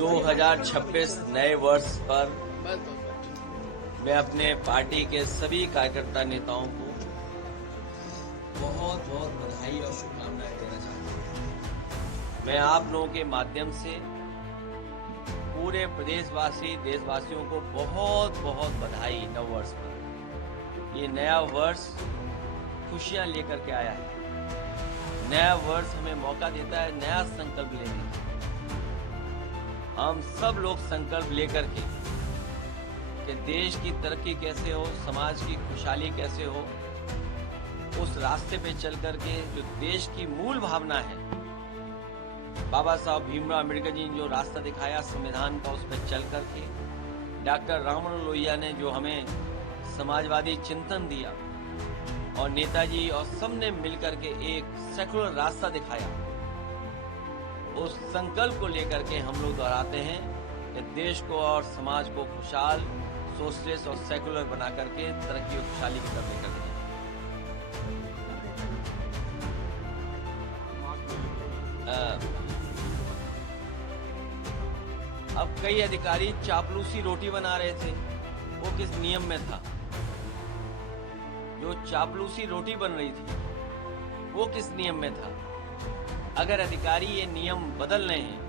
2026 नए वर्ष पर मैं अपने पार्टी के सभी कार्यकर्ता नेताओं को बहुत बहुत बधाई और शुभकामनाएं देना चाहता हूं। मैं आप लोगों के माध्यम से पूरे प्रदेशवासी देशवासियों को बहुत बहुत बधाई नव वर्ष पर। ये नया वर्ष खुशियां लेकर के आया है। नया वर्ष हमें मौका देता है नया संकल्प लेने का। हम सब लोग संकल्प लेकर के कि देश की तरक्की कैसे हो, समाज की खुशहाली कैसे हो, उस रास्ते पे चल करके जो देश की मूल भावना है, बाबा साहब भीमराव अम्बेडकर जी ने जो रास्ता दिखाया संविधान का, उस पर चल करके डॉक्टर राम मनोहर लोहिया ने जो हमें समाजवादी चिंतन दिया और नेताजी और सबने मिलकर के एक सेकुलर रास्ता दिखाया, उस संकल्प को लेकर के हम लोग दोहराते हैं कि देश को और समाज को खुशहाल, सोशलिस्ट और सेकुलर बना करके तरक्की और खुशहाली की तरफ लेकर के अब कई अधिकारी चापलूसी रोटी बना रहे थे, वो किस नियम में था? जो चापलूसी रोटी बन रही थी वो किस नियम में था? अगर अधिकारी ये नियम बदल रहे हैं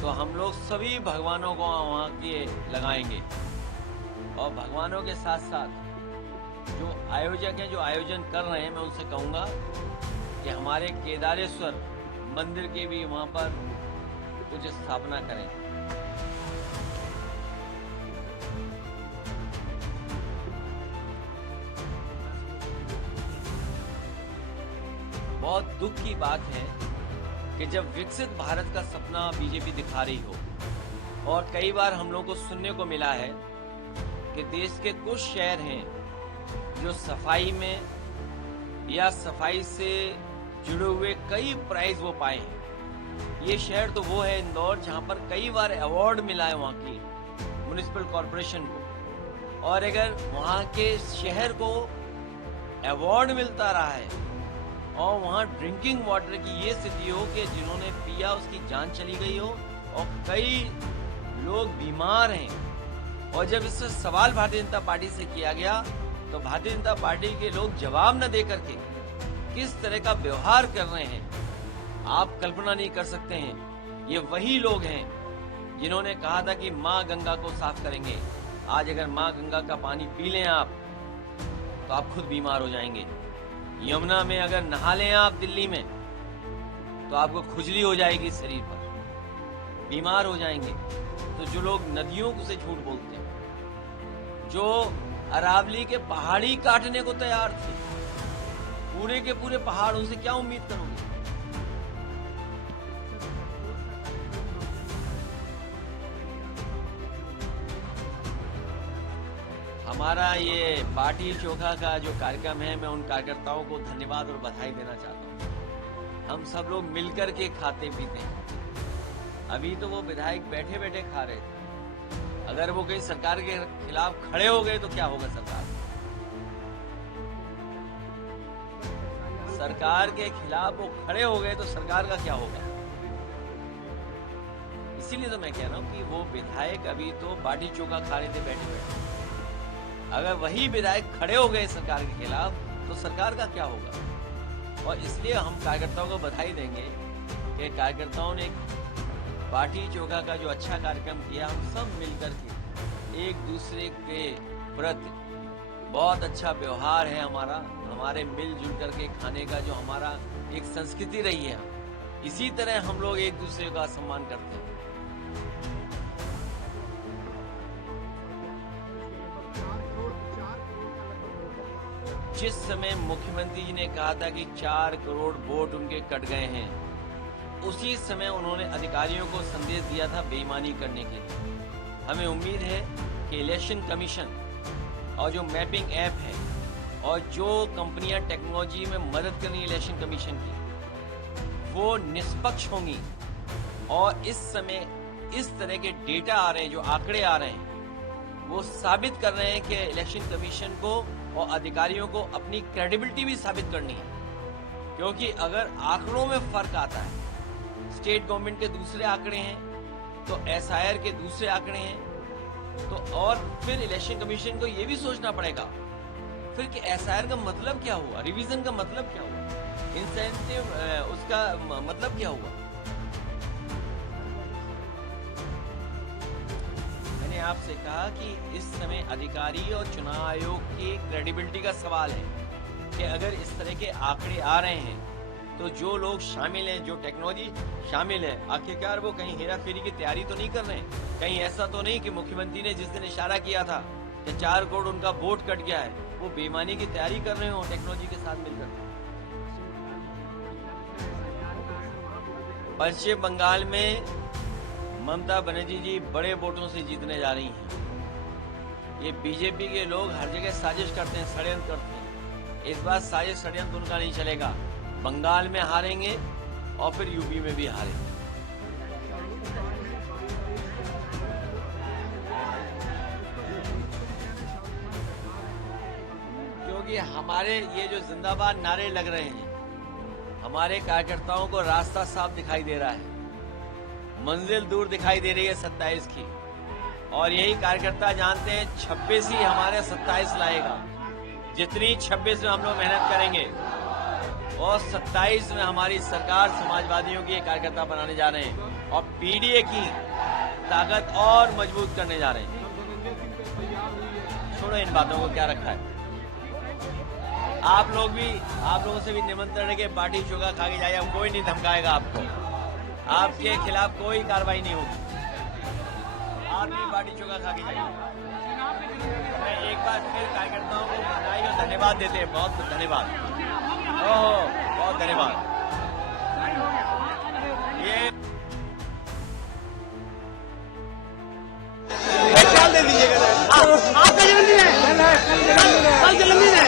तो हम लोग सभी भगवानों को वहां के लगाएंगे और भगवानों के साथ साथ जो आयोजक हैं, जो आयोजन कर रहे हैं, मैं उनसे कहूंगा कि हमारे केदारेश्वर मंदिर के भी वहां पर कुछ स्थापना करें। बहुत दुख की बात है कि जब विकसित भारत का सपना बीजेपी दिखा रही हो और कई बार हम लोगों को सुनने को मिला है कि देश के कुछ शहर हैं जो सफाई में या सफाई से जुड़े हुए कई प्राइज वो पाए हैं। ये शहर तो वो है इंदौर, जहां पर कई बार अवार्ड मिला है वहां की म्युनिसिपल कॉर्पोरेशन को, और अगर वहां के शहर को अवार्ड मिलता रहा है और वहां ड्रिंकिंग वाटर की ये स्थिति हो कि जिन्होंने पिया उसकी जान चली गई हो और कई लोग बीमार हैं, और जब इससे सवाल भारतीय जनता पार्टी से किया गया तो भारतीय जनता पार्टी के लोग जवाब न दे करके किस तरह का व्यवहार कर रहे हैं, आप कल्पना नहीं कर सकते हैं। ये वही लोग हैं जिन्होंने कहा था कि मां गंगा को साफ करेंगे। आज अगर मां गंगा का पानी पी लें आप तो आप खुद बीमार हो जाएंगे। यमुना में अगर नहा लें आप दिल्ली में तो आपको खुजली हो जाएगी शरीर पर, बीमार हो जाएंगे। तो जो लोग नदियों को से झूठ बोलते हैं, जो अरावली के पहाड़ी काटने को तैयार थे, पूरे के पूरे पहाड़, उनसे क्या उम्मीद करोगे? हमारा ये बाटी चोखा का जो कार्यक्रम है, मैं उन कार्यकर्ताओं को धन्यवाद और बधाई देना चाहता हूँ। हम सब लोग मिलकर के खाते पीते हैं। अभी तो वो विधायक बैठे बैठे खा रहे थे, अगर वो कहीं सरकार के खिलाफ खड़े हो गए तो क्या होगा? सरकार के खिलाफ वो खड़े हो गए तो सरकार का क्या होगा? इसीलिए तो मैं कह रहा हूँ कि वो विधायक अभी तो बाटी चोखा खा रहे थे बैठे बैठे, अगर वही विधायक खड़े हो गए सरकार के खिलाफ तो सरकार का क्या होगा? और इसलिए हम कार्यकर्ताओं को बधाई देंगे कि कार्यकर्ताओं ने बाटी चोखा का जो अच्छा कार्यक्रम किया, हम सब मिलकर के एक दूसरे के प्रति बहुत अच्छा व्यवहार है हमारा, हमारे मिलजुल करके खाने का जो हमारा एक संस्कृति रही है, इसी तरह हम लोग एक दूसरे का सम्मान करते हैं। जिस समय मुख्यमंत्री जी ने कहा था कि 4 करोड़ वोट उनके कट गए हैं, उसी समय उन्होंने अधिकारियों को संदेश दिया था बेईमानी करने के लिए। हमें उम्मीद है कि इलेक्शन कमीशन और जो मैपिंग ऐप है और जो कंपनियां टेक्नोलॉजी में मदद कर रही है इलेक्शन कमीशन की, वो निष्पक्ष होंगी। और इस समय इस तरह के डेटा आ रहे हैं, जो आंकड़े आ रहे हैं, वो साबित कर रहे हैं कि इलेक्शन कमीशन को और अधिकारियों को अपनी क्रेडिबिलिटी भी साबित करनी है। क्योंकि अगर आंकड़ों में फर्क आता है, स्टेट गवर्नमेंट के दूसरे आंकड़े हैं तो एसआईआर के दूसरे आंकड़े हैं। तो और फिर इलेक्शन कमीशन को ये भी सोचना पड़ेगा फिर कि एसआईआर का मतलब क्या हुआ, रिवीजन का मतलब क्या हुआ, इंसेंटिव उसका मतलब क्या हुआ। मैंने आपसे कहा कि इस समय अधिकारी और चुनाव आयोग की क्रेडिबिलिटी का सवाल है कि अगर इस तरह के आंकड़े आ रहे हैं तो जो लोग शामिल हैं, जो टेक्नोलॉजी शामिल है, आखिरकार वो कहीं हेरा फेरी की तैयारी तो नहीं कर रहे हैं। कहीं ऐसा तो नहीं कि मुख्यमंत्री ने जिस दिन इशारा किया था कि 4 करोड़ उनका वोट कट गया है, वो बेईमानी की तैयारी कर रहे हो टेक्नोलॉजी के साथ मिलकर। पश्चिम बंगाल में ममता बनर्जी जी बड़े वोटों से जीतने जा रही हैं। ये बीजेपी के लोग हर जगह साजिश करते हैं, षड्यंत्र करते हैं। इस बार साजिश षड्यंत्र उनका नहीं चलेगा। बंगाल में हारेंगे और फिर यूपी में भी हारेंगे। क्योंकि हमारे ये जो जिंदाबाद नारे लग रहे हैं, हमारे कार्यकर्ताओं को रास्ता साफ दिखाई दे रहा है, मंजिल दूर दिखाई दे रही है 27 की। और यही कार्यकर्ता जानते हैं 26 ही हमारे 27 लाएगा। जितनी 26 में हम लोग मेहनत करेंगे और 27 में हमारी सरकार समाजवादियों की कार्यकर्ता बनाने जा रहे हैं और पीडीए की ताकत और मजबूत करने जा रहे हैं। छोड़ो इन बातों को, क्या रखा है। आप लोगों से भी निमंत्रण है कि बाटी चोखा खा के जाइए, कोई नहीं धमकाएगा आपको, आपके खिलाफ कोई कार्रवाई नहीं होगी। आप भी बाटी चोखा खा के जाइए। मैं एक बार फिर कार्यकर्ताओं को बधाई और धन्यवाद देते हैं। बहुत बहुत धन्यवाद, बहुत धन्यवाद। ये दे दीजिएगा। आपका जन्मदिन है, कल जन्मदिन है।